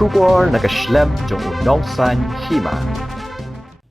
Shubor nakaslem jong unongsan hima.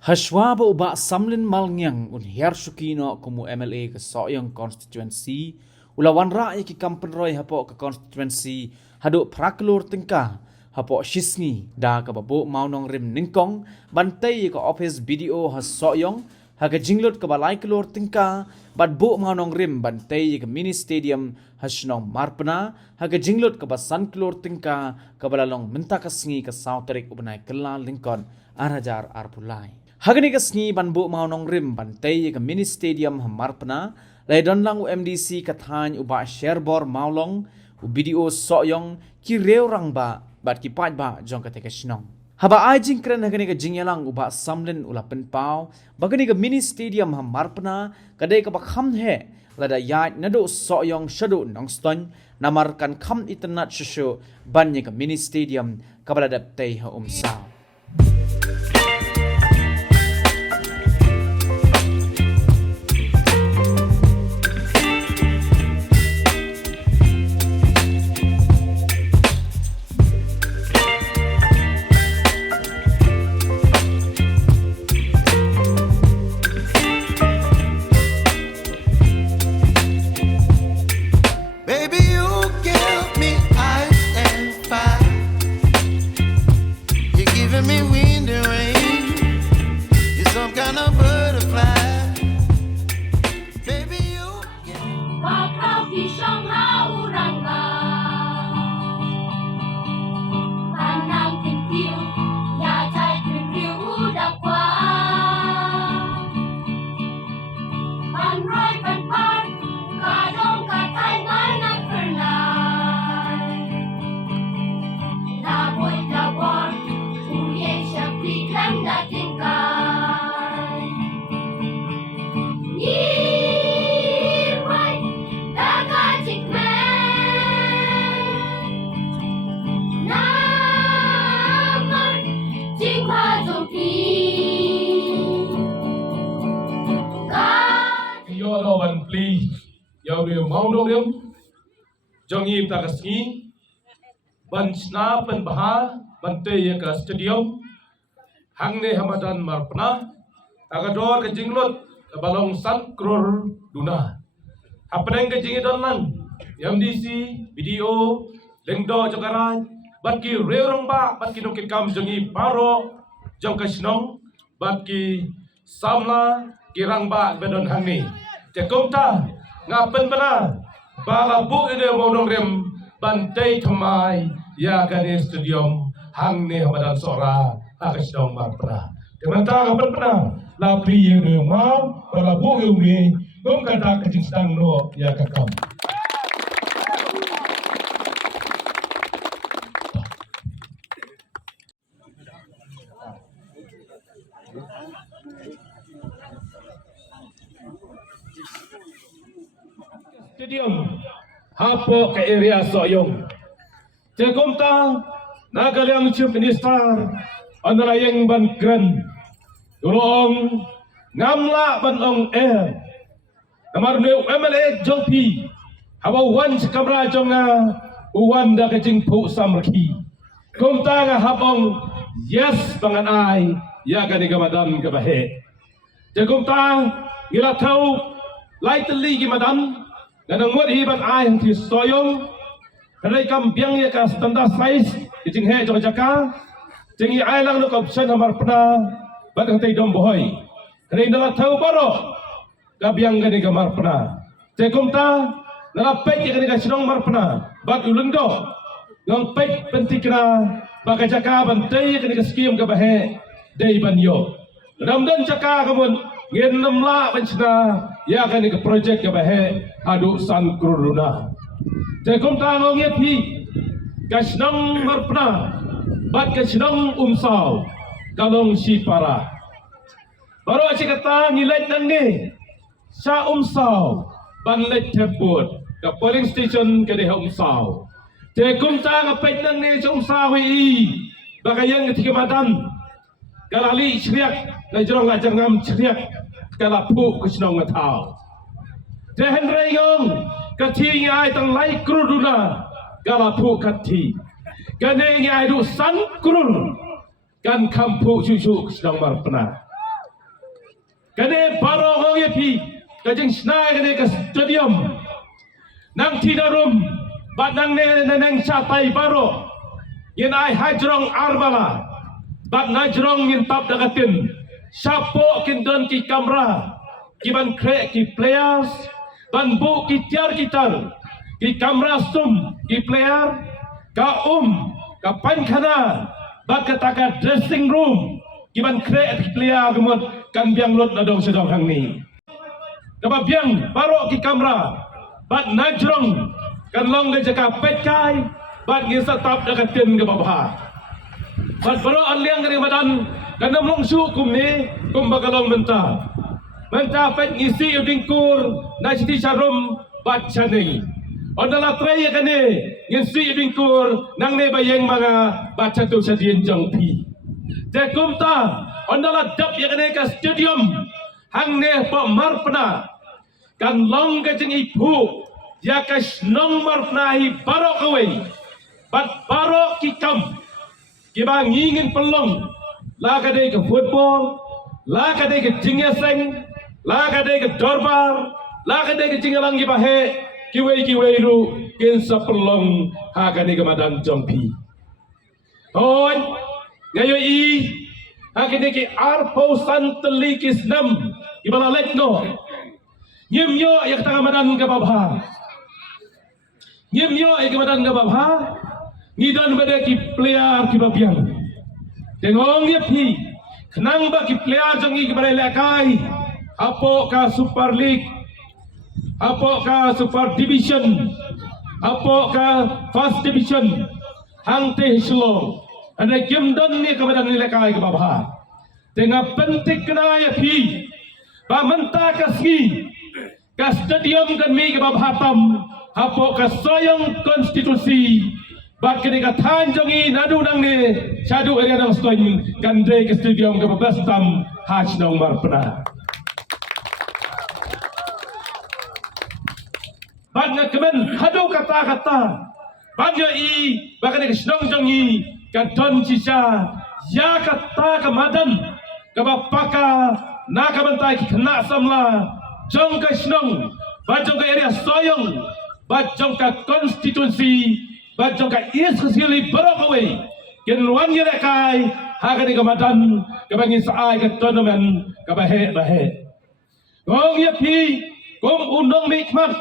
Hashwa ba uba samlin malngyang un Hersukino kumu MLA ke Soyang constituency ulawan ra'i ki kampenroy hapo ke constituency hadu praklur tingka hapo shisngi da ka babo maunong rim ningkong bantai ke office BDO has Soyang haga jinglot ke balai kelur tingka bad bo maunong rim bantai ke mini stadium hasnong marpana haga jinglot ke basan kelur tingka ke balalong minta kasngi ke sauterik ubnai kelal lingkon arajar arpulai. Hagani kasngi banbu maunong rim bantai ke mini stadium hamarpana lai donlang UMDC kathan uba sherbor maulong u BDO Soyang ki reurang ba bat ki pat ba jong ka tekesnong haba ajing kren hagani ka jingyalang uba samlen ula penpau bagani ka mini stadium hamarpana kadai ka bakham he lada yat nado Soyang shadu nongston namarkan kham itnat shushu banni ka mini stadium kabala daptai ha umsao. Jongi takasni bansna penbaha bantai ke stadium hangne hamadan marpana agador ke jinglot ke balong san kror duna hapeng ke jingidon lang MDC BDO lengdo jagaran batki reurong ba batki nokit kam jongi paro jong kasnong batki samla kirang ba bedon hangne tekomta ngapen bana bala bu ide monong rem bantai thamai ya kane stadium hangne hamadan sora akasdong marpra demanta kapan pernah la pri ye ma bala bu ye gom kata kecing sedang no ya kakam stadium hapo ke area Soyang. Tekomta nagalang chief minister anarayeng ban kren durong ngamla ban ong namar ne MLA Jopi hawa wan kamra jonga uwan da kajing pu samraki komta nga habong yes bangan ai ya gani gamadan kabahe tekomta ngila tau lightly gimadan nanang mod hiban ai ti Soyang kadai kampiang ya ka standard size jing he jong jaka jingi ai lang no option hamar pna bat tai dom boy kadai nala thau baro kabiang gani kamar pna tekomta nala pet gani ka sinong mar pna bat ulendo ngong pet pentikna baka jaka bantai gani ka skim ka bahe dei banyo ramdan jaka kamun ngin namla banchna ya kani ke projek ke bahe adu san kruruna tekom tangong yepi kasnang marpna bat kasnang umsau kalong si para baru aci kata nilai nange sa umsau banlet tebut ke polling station ke de umsau tekom tang apet nange sa umsau i bagayan ketika madan kalali seriak na jorong ajang ngam seriak kalapu kusnong matao. Dehen reyong kati ngai tang lai kruduna kalapu kati. Kane ngai du san kurul kan kampu cucu sedang marpena. Kane baro ngong yepi kajeng snai kane ke stadium nang tidarum bat nang neng catai baro yen ai hajrong arbala bat najrong yen tap dakatin sapo kin don ki kamera kiban krek ki players ban bu ki tiar kitar ki kamera sum ki player ka ka pankana bat kataka dressing room kiban krek ki player gemot kan biang lot na dong sedang hang ni kaba biang baro ki kamera bat najrong kan long de jaka petkai bat ngisa tap dakatin ke babha bat baro aliang kani madan kan namlong su kum ni kum bagalong menta pet ngisi udingkur na siti sarum bat chanei ondala tray kani ngisi udingkur nang ne bayeng mga bat chatu sadien jongpi jakum ta ondala dap ya kani ka stadium hang ne pa marpna kan long ka jeng ipu ya ka snong marpna hi baro kawai bat baro kikam kiba ngingin pelong la ka de ka football la ka de ka jingeseng la ka de ka dorbar la ka de ka jingalang ki bahe kiwei ru ken sa pelong ha ka de ka madan jongpi on ngayo i ha ka de ki arpo santeli kisnam ibala letno nyemyo ya ka madan ka babha nyemyo ya ka madan ka babha ngidan bade ki player ki babiang tengong ye pi kenang ba ki player jong ki bare lekai apo ka super league apo ka super division apo ka first division hang te hislo ane kim don ni ka badan ni lekai ki babha tengah pentik kena ye pi ba menta ka ski ka stadium kan mi ki babha tam apo ka soyong konstitusi bat kini ka tanjongi nadu nang ni sadu area nang stoin gande ke stadium ke babastam haj nang marpena bat na kemen hadu kata bat yo i bakane ke snong jongi ka don cica ya kata ke madan ke bapaka na ka bantai ki kena samla jong ka snong bat jong ka area soyong bat jong ka konstitusi bajong ka is kesili barokaway kinwan yere kai haga ni kamadan kabangin sa ay ka tournament kabahe ngong yapi kong unong mikmat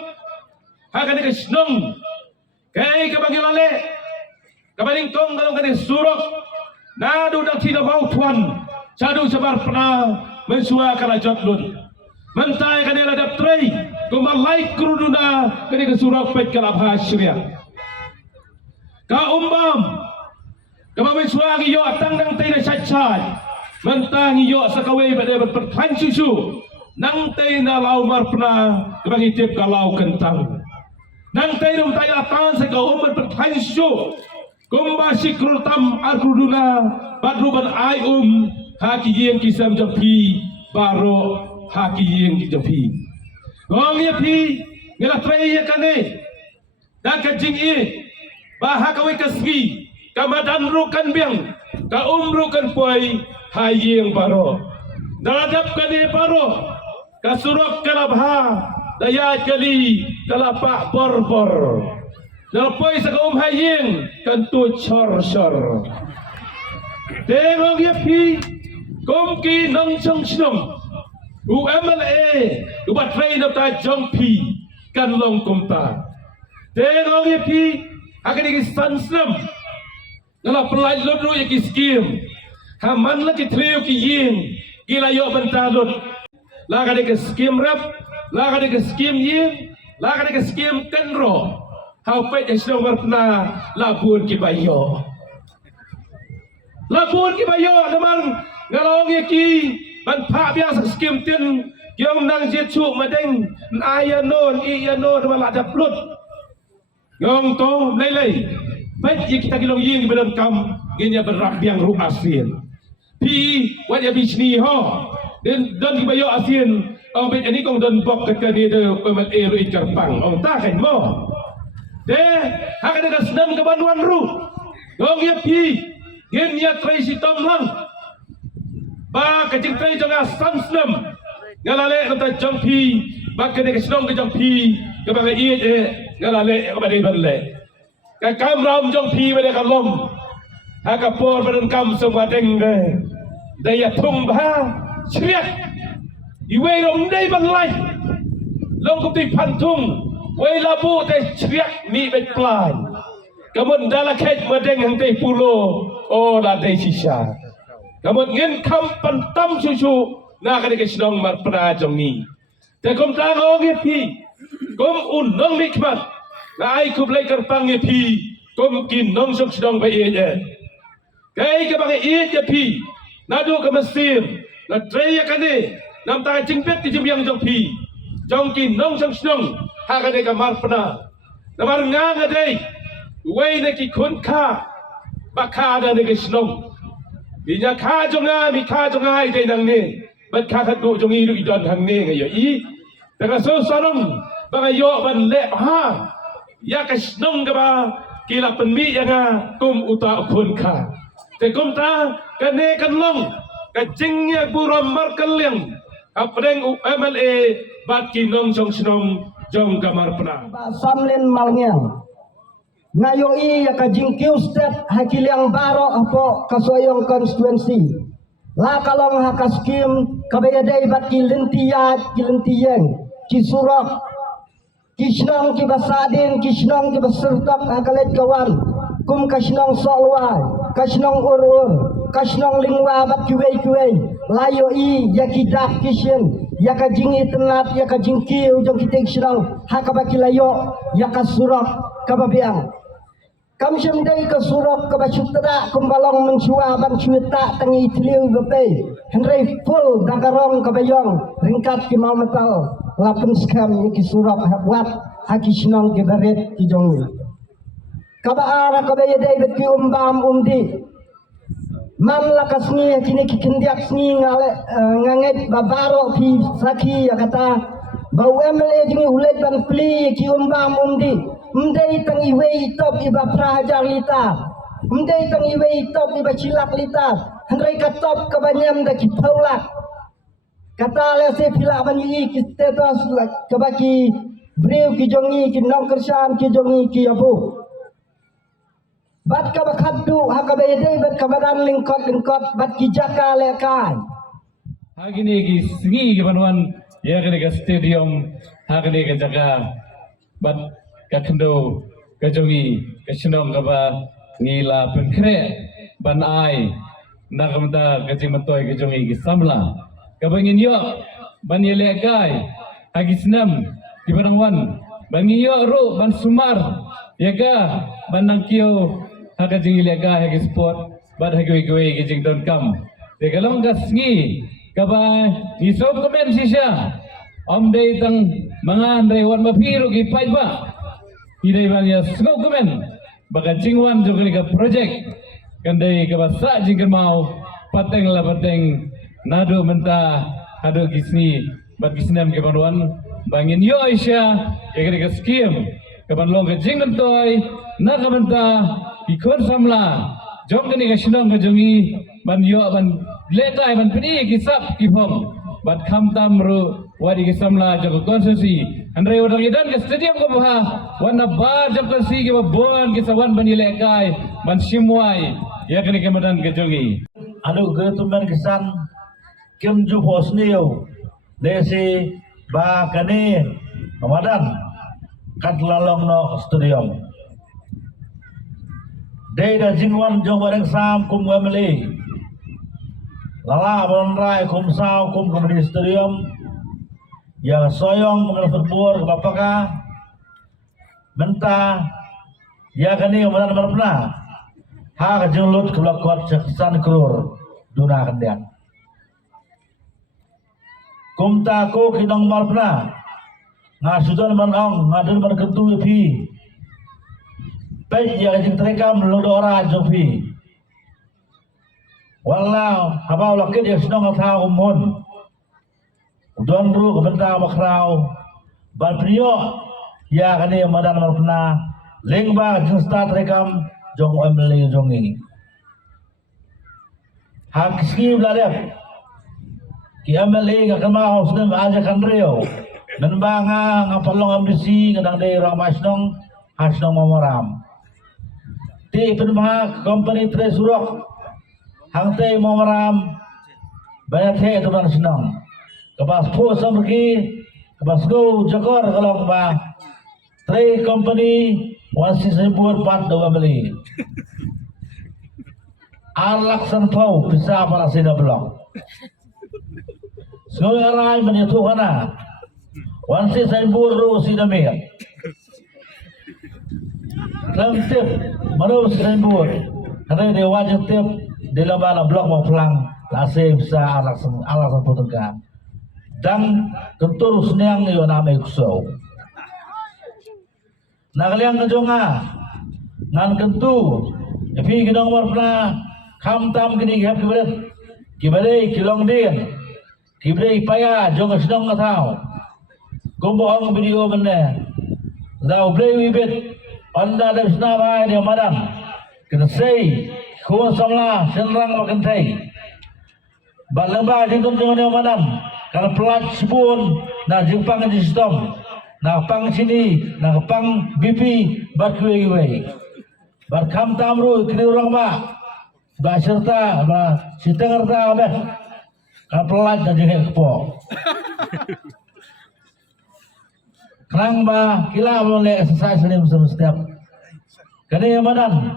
haga ni kasnong kay kabangin lale kabaling kong galong kani surok nadu dang sino mau tuan sadu sabar pernah mensua kala jotlun mentai kanila dap tray kumalai kruduna kani kasurok pet kalabha syria ka umbam kababay suwagi yo atang nang tay na syat mentang yo sa kaway pada berpertan susu nang tay na lau marpna kabangitip ka lau kentang nang tay rum tay atang sa kaway berpertan susu kumba sikrul tam arkruduna badruban ay haki yen kisam japi baro haki yen japi ngong yapi ngila tray yakane dan kajing bahak kawai kasgi kamadan rukan biang ka umrukan puai hayeng baro daladap kane baro kasurok kalabha daya kali kalapa borbor dalpoi sa hayeng kantu chor tengok yapi komki nang chong snong UMLA ubat train of ta jongpi kan long kumta tengok yapi akan ini sansam kalau pelaj lodro ya kiskim haman lagi trio ki yin gila yo bentalot la ka de skim rap la ka de skim yin la ka de skim kenro hau pet ya sedang berpena labun ki bayo naman ngalong ya ki ban pa biasa skim tin yang nang jetu madeng ayanon wala daplut ngong to lay baik kita kilong ying belam kam ginya berabiang ru ASEAN pi wat ya bisni ho dan di bayo ASEAN bet ani kong don bok ke ni de MLA ru ikarpang ong ta kan mo de haka de senam ke banuan ru Gong ye pi gin ya trai si tom lang ba ka jing trai jong a san snem ngalale ta jong pi ba ka de ka snong ka jong pi ka ba ka ye ngalale ka ba de ban le ka kam ram jong pi ba de ka lom ha ka por ba dun kam so ba deng de da ya thung ba chriak i we rom dei ban lai long ko ti phan thung we la bu te chriak mi bet plai kamun dala kait madeng hang teh pulo o la dei sisa kamun ngin kam pantam susu na ka de snong mar pra jong ni te kom tang ong ye pi kom un nong mikmat na ai kup lai kar pang ye pi kom kin nong sok snong ba ye je kai ka bang ye je pi na du ka masir na trei ya kane nam ta jing pet ti jim yang jong pi jong kin nong sok snong ha ka de ka mar pra na mar nga nga dei Wei na ki kun ka baka da na kisnong binya ka jonga mi ka jonga ai dei nang ne bat ka ka du jong i lu idon hang ne ngayo i ta ka so sarong baka yo ban le ha ya ka snong ka ba kila pen mi ya nga kum uta kun ka te kum ta ka ne kan long ka jing ya buram mar kaleng apreng u MLA bat ki nong jong snong jong kamar pna Samlin Malngiang ngayoi ya ka jingkiu step hakiliang baro apo kasoyong constituency la kalong hakaskim kabayadai bat kilintiyat kilintiyeng kisurok kisnong kibasadin kisnong kibasertak hakalet kawan kum kasnong solwai kasnong urur kasnong lingwa bat kuwei layoi ya kidak kisyen ya ka jingi tenat ya ka jingkiu jong kitek snong hakabakilayo ya kasurok kababiang Kam semdai ke surok ke basutra kumbalong mensua ban suita tangi tliu bepe henry full dagarong ke bayong ringkat ki mal metal lapen skam ki surok habwat haki sinong ki baret ki jongi kabaara ke bayadai beki umbam umdi mam lakasni kini ki kendiak sni ngale nganget babaro pi saki ya kata bau MLA jingi ulet ban pli ki umbam umdi Mdei tang iwe top iba prahajar lita Mdei tang iwe top iba cilak lita Hendrai ka top ka banyam da ki paulak Kata lese pila banyi ki tetos ka baki Breu ki jongi ki nong kersan ki jongi ki abu Bat ka bakaddu haka bayadei bat ka badan lingkot bat ki jaka lekai Hagini ki singi ki banuan ya kene ka stadium hagini ka jaka bat kakendo kajongi kasinong kaba ngila penkre ban ai nakamda kajimatoy kajongi kisamla kabangin yo ban yele kai agisnam dibarangwan bangin yo ru ban sumar yaga ban nangkio hakajing lega hagi sport ban hagi kajing don kam degalong kasngi kaba isop komen sisya omdei tang mangan rewan mapiru ki paiba Idai banyak sengau kemen baka jingwan juga ni projek kandai ke basa jingkan mau pateng lah pateng nado menta ado gisni bat gisnam ke banduan bangin yo Aisyah ya ke skim ke banlong ke jingkan toy na ke menta ikon samla jom ke ni ke sinong ke jongi ban yo ban letai ban peni kisap kipom bat kham tamru wadi ke samla joko konstitusi Andrei orang idan ke stadium ko bah wana bar jam kasi ke bon ke sawan banilekai ban simwai ya kene ke madan ke jongi anu ke tumen kesan kim ju posnio desi ba kane madan kat lalong no stadium dei da jingwan jong bareng sam kum MLA lala bon rai kum sao kum di stadium yang soyong mengenal football ke bapaka menta ya kani umaran berpena ha kejelut ke belakot sekisan krur duna kendian kumta ko kinong berpena ngasudan manong ngadun berketu pi baik ya jing terekam lodora jopi walau habau lakit ya senong atau umon Udon ru kebenta makrau ban prio ya kani madan marpna lengba jengsta rekam jong MLA jong ini. Hak ski beladap. Ki MLA ka mau sudah aja kan rio. Men banga ngapalong ambisi kadang daerah masnong hasnong mamaram. Ti penmah company tresurok hang te mamaram banyak te tu nang senang. Kepas po samki kepas go jakor kalong ba tre company wasi sebur pat do beli. Alak san pau bisa para sida blok. Sekolah arai menyentuh kana. Wansi sebur ru sida mer. Tip mana sebur. Karena dia wajib tip di lembaga blok mau pulang. Lasih bisa alak san potongkan. Dan kentur seniang yo name kusau. Nakaliang kejonga ngan kentu epi ginong warna kam tam gini gap kibare kilong din kibare paya jong sedong ngatau gomboong video benda zau play wibit anda da sna bai dia madam kena sei ko samla senrang makan tai balamba jingkon dia madam kalau pelat sebun na jingpang di sistem na pang sini na pang BP bat kuwe bat kam tamru kini orang ba ba serta ba sitengerta ba kan pelat dan jengek kepo kerang ba kila boleh exercise ni setiap kani madan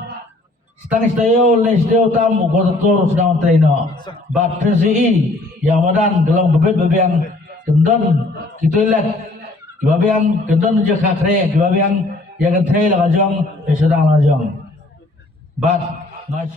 stang stayo le stayo tam ukotor sedang trainer bat PCI yang madan gelong bebet bebiang kendon kita lihat kibabiang kendon je khakre kibabiang yang kan thai la jong sedang la jong but nice